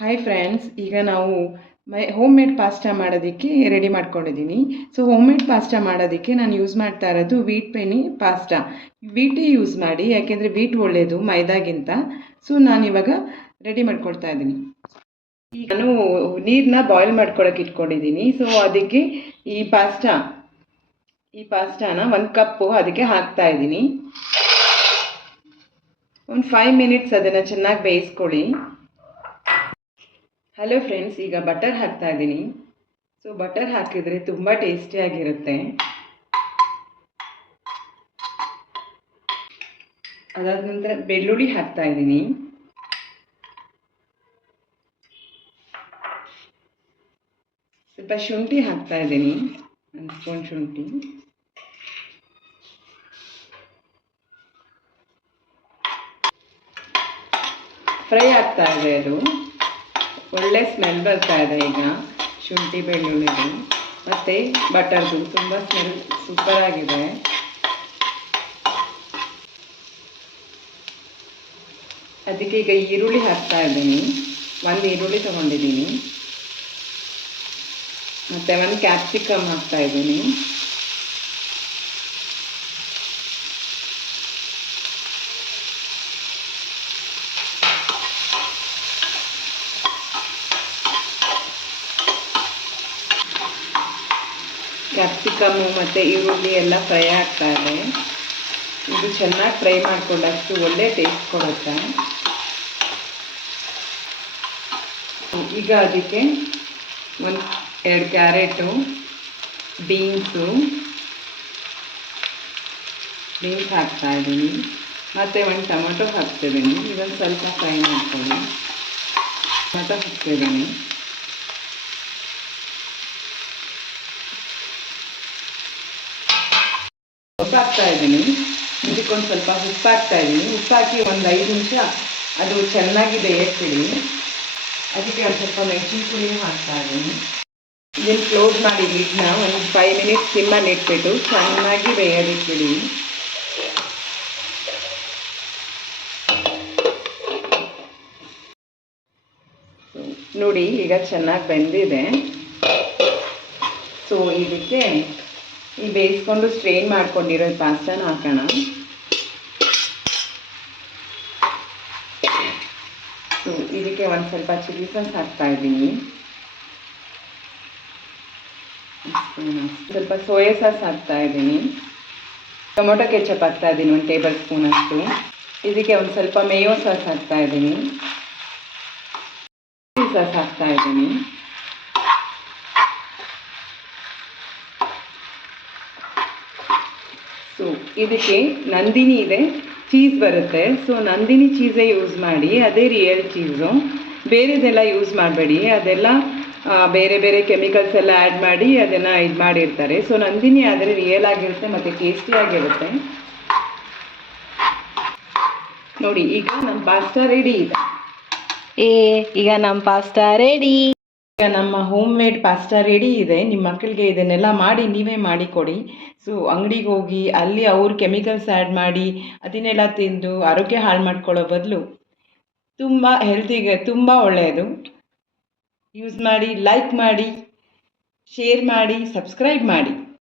Hi friends, ಈಗ ನಾವು home made pasta ಮಾಡೋದಕ್ಕೆ ರೆಡಿ ಮಾಡ್ಕೊಂಡಿದ್ದೀನಿ. ಸೊ ಹೋಮ್ ಮೇಡ್ ಪಾಸ್ತಾ ಮಾಡೋದಕ್ಕೆ ನಾನು ಯೂಸ್ ಮಾಡ್ತಾ ಇರೋದು ವೀಟ್ ಪೆನಿ ಪಾಸ್ತಾ. ವೀಟೇ ಯೂಸ್ ಮಾಡಿ, ಯಾಕೆಂದರೆ ವೀಟ್ ಒಳ್ಳೆಯದು ಮೈದಾಗಿಂತ. ಸೊ ನಾನಿವಾಗ ರೆಡಿ ಮಾಡ್ಕೊಳ್ತಾ ಇದ್ದೀನಿ. ಈಗ ನಾನು ನೀರನ್ನ ಬಾಯ್ಲ್ ಮಾಡ್ಕೊಳಕ್ಕೆ ಇಟ್ಕೊಂಡಿದ್ದೀನಿ. ಸೊ ಅದಕ್ಕೆ ಈ ಪಾಸ್ತಾನ 1 ಕಪ್ಪು ಅದಕ್ಕೆ ಹಾಕ್ತಾ ಇದ್ದೀನಿ. ಒಂದು 5 ಮಿನಿಟ್ಸ್ ಅದನ್ನು ಚೆನ್ನಾಗಿ ಬೇಯಿಸ್ಕೊಳ್ಳಿ. ಹಲೋ ಫ್ರೆಂಡ್ಸ್, ಈಗ ಬಟರ್ ಹಾಕ್ತಾ ಇದ್ದೀನಿ. ಸೊ ಬಟರ್ ಹಾಕಿದರೆ ತುಂಬ ಟೇಸ್ಟಿಯಾಗಿರುತ್ತೆ. ಅದಾದ ನಂತರ ಬೆಳ್ಳುಳ್ಳಿ ಹಾಕ್ತಾ ಇದ್ದೀನಿ. ಸ್ವಲ್ಪ ಶುಂಠಿ ಹಾಕ್ತಾ ಇದ್ದೀನಿ, 1 ಸ್ಪೂನ್ ಶುಂಠಿ. ಫ್ರೈ ಆಗ್ತಾ ಇದೆ, ಅದು ಒಳ್ಳೆ ಸ್ಮೆಲ್ ಬರ್ತಾ ಇದೆ ಈಗ ಶುಂಠಿ ಬೆಳ್ಳುಳ್ಳಿದು ಮತ್ತು ಬಟರ್ದು ತುಂಬ ಸ್ಮೆಲ್ ಸೂಪರ್ ಆಗಿದೆ. ಅದಕ್ಕೆ ಈಗ ಈರುಳ್ಳಿ ಹಾಕ್ತಾ ಇದ್ದೀನಿ. 1 ಈರುಳ್ಳಿ ತೊಗೊಂಡಿದ್ದೀನಿ ಮತ್ತು 1 ಕ್ಯಾಪ್ಸಿಕಮ್ ಹಾಕ್ತಾ ಇದ್ದೀನಿ. ಕ್ಯಾಪ್ಸಿಕಮ್ಮು ಮತ್ತು ಈರುಳ್ಳಿ ಎಲ್ಲ ಫ್ರೈ ಆಗ್ತಾ ಇದೆ. ಇದು ಚೆನ್ನಾಗಿ ಫ್ರೈ ಮಾಡಿಕೊಂಡಷ್ಟು ಒಳ್ಳೆ ಟೇಸ್ಟ್ ಕೊಡುತ್ತೆ. ಈಗ ಅದಕ್ಕೆ 2 ಕ್ಯಾರೆಟು, ಬೀನ್ಸ್ ಹಾಕ್ತಾ ಇದ್ದೀನಿ ಮತ್ತು 1 ಟೊಮೆಟೊ ಹಾಕ್ತಿದ್ದೀನಿ. ಇದನ್ನು ಸ್ವಲ್ಪ ಫ್ರೈ ಮಾಡ್ಕೊಳ್ಳಿ. ಟೊಮೆಟೊ ಹಾಕ್ತಿದ್ದೀನಿ. ಉಪ್ಪು ಹಾಕ್ತಾ ಇದ್ದೀನಿ. ಇದಕ್ಕೊಂದು ಸ್ವಲ್ಪ ಉಪ್ಪು ಹಾಕ್ತಾ ಇದ್ದೀನಿ. ಉಪ್ಪು ಹಾಕಿ ಒಂದು 5 ನಿಮಿಷ ಅದು ಚೆನ್ನಾಗಿ ಬೇಯಿಸ್ತೀನಿ. ಅದಕ್ಕೆ ಒಂದು ಸ್ವಲ್ಪ ಮೆಣಸಿನ ಪುಡಿ ಹಾಕ್ತಾ ಇದ್ದೀನಿ. ಇದನ್ನು ಕ್ಲೋಸ್ ಮಾಡಿ ಲಿಡ್ನ ಒಂದು 5 ಮಿನಿಟ್ಸ್ ಸಿಮ್ಮಲ್ಲಿ ಇಟ್ಬಿಟ್ಟು ಚೆನ್ನಾಗಿ ಬೇಯೋದಕ್ಕೆ ಬಿಡಿ. ನೋಡಿ, ಈಗ ಚೆನ್ನಾಗಿ ಬೆಂದಿದೆ. ಸೊ ಇದಕ್ಕೆ ಈ ಬೇಯಿಸ್ಕೊಂಡು ಸ್ಟ್ರೈನ್ ಮಾಡ್ಕೊಂಡಿರೋ ಪಾಸ್ತಾನ ಹಾಕೋಣ. ಸೊ ಇದಕ್ಕೆ ಒಂದು ಸ್ವಲ್ಪ ಚಿಲ್ಲಿ ಸಾಸ್ ಹಾಕ್ತಾ ಇದ್ದೀನಿ. ಸ್ವಲ್ಪ ಸೋಯಾ ಸಾಸ್ ಹಾಕ್ತಾ ಇದ್ದೀನಿ. ಟೊಮೊಟೊ ಕೆಚಪ್ ಹಾಕ್ತಾ ಇದ್ದೀನಿ 1 ಟೇಬಲ್ ಸ್ಪೂನ್ ಅಷ್ಟು. ಇದಕ್ಕೆ ಒಂದು ಸ್ವಲ್ಪ ಮೇಯೋ ಸಾಸ್ ಹಾಕ್ತಾ ಇದ್ದೀನಿ. ಸಾಸ್ ಹಾಕ್ತಾ ಇದ್ದೀನಿ. ಸೊ ಇದಕ್ಕೆ ನಂದಿನಿ ಇದೆ, ಚೀಸ್ ಬರುತ್ತೆ. ಸೊ ನಂದಿನಿ ಚೀಸೇ ಯೂಸ್ ಮಾಡಿ, ಅದೇ ರಿಯಲ್ ಚೀಸು. ಬೇರೆದೆಲ್ಲ ಯೂಸ್ ಮಾಡಬೇಡಿ, ಅದೆಲ್ಲ ಬೇರೆ ಬೇರೆ ಕೆಮಿಕಲ್ಸ್ ಎಲ್ಲ ಆ್ಯಡ್ ಮಾಡಿ ಅದನ್ನು ಇದು ಮಾಡಿರ್ತಾರೆ. ಸೊ ನಂದಿನಿ ಆದರೆ ರಿಯಲ್ ಆಗಿರುತ್ತೆ ಮತ್ತು ಟೇಸ್ಟಿಯಾಗಿರುತ್ತೆ. ನೋಡಿ, ಈಗ ನಮ್ಮ ಪಾಸ್ತಾ ರೆಡಿ ಇದೆ. ಈಗ ನಮ್ಮ ಪಾಸ್ತಾ ರೆಡಿ. ಈಗ ನಮ್ಮ ಹೋಮ್ ಮೇಡ್ ಪಾಸ್ತಾ ರೆಡಿ ಇದೆ. ನಿಮ್ಮ ಮಕ್ಕಳಿಗೆ ಇದನ್ನೆಲ್ಲ ಮಾಡಿ ನೀವೇ ಮಾಡಿಕೊಡಿ. ಸೊ ಅಂಗಡಿಗೆ ಹೋಗಿ ಅಲ್ಲಿ ಅವ್ರು ಕೆಮಿಕಲ್ಸ್ ಆ್ಯಡ್ ಮಾಡಿ ಅದನ್ನೆಲ್ಲ ತಿಂದು ಆರೋಗ್ಯ ಹಾಳು ಮಾಡ್ಕೊಳ್ಳೋ ಬದಲು ತುಂಬ ಹೆಲ್ತಿಗೆ ತುಂಬ ಒಳ್ಳೆಯದು. ಯೂಸ್ ಮಾಡಿ, ಲೈಕ್ ಮಾಡಿ, ಶೇರ್ ಮಾಡಿ, ಸಬ್ಸ್ಕ್ರೈಬ್ ಮಾಡಿ.